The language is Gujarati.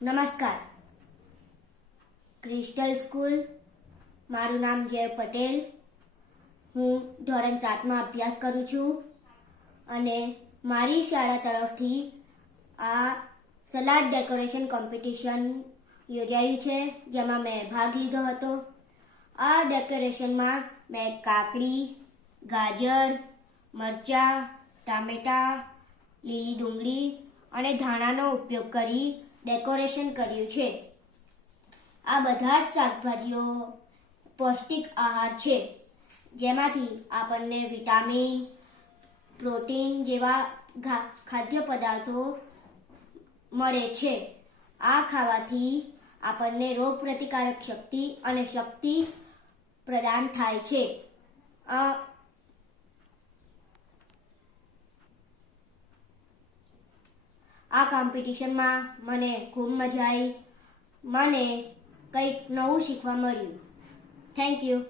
નમસ્કાર. Crystal school. મારું નામ જય પટેલ. હું ધોરણ 7માં અભ્યાસ કરું છું અને મારી શાળા તરફથી આ સલાડ ડેકોરેશન કોમ્પિટિશન યોજાયું છે, જેમાં મેં ભાગ લીધો હતો. આ ડેકોરેશનમાં મેં કાકડી, ગાજર, મરચાં, ટામેટાં, લીલી ડુંગળી અને ધાણાનો ઉપયોગ કરી ડેકોરેશન કર્યું છે. આ બધા જ શાકભાજીઓ પૌષ્ટિક આહાર છે, જેમાંથી આપણને વિટામિન, પ્રોટીન જેવા ખાદ્ય પદાર્થો મળે છે. આ ખાવાથી આપણને રોગ પ્રતિકારક શક્તિ અને શક્તિ પ્રદાન થાય છે. આ કોમ્પિટિશનમાં મને ખૂબ મજા આવી. મને કંઈક નવું શીખવા મળ્યું. Thank you.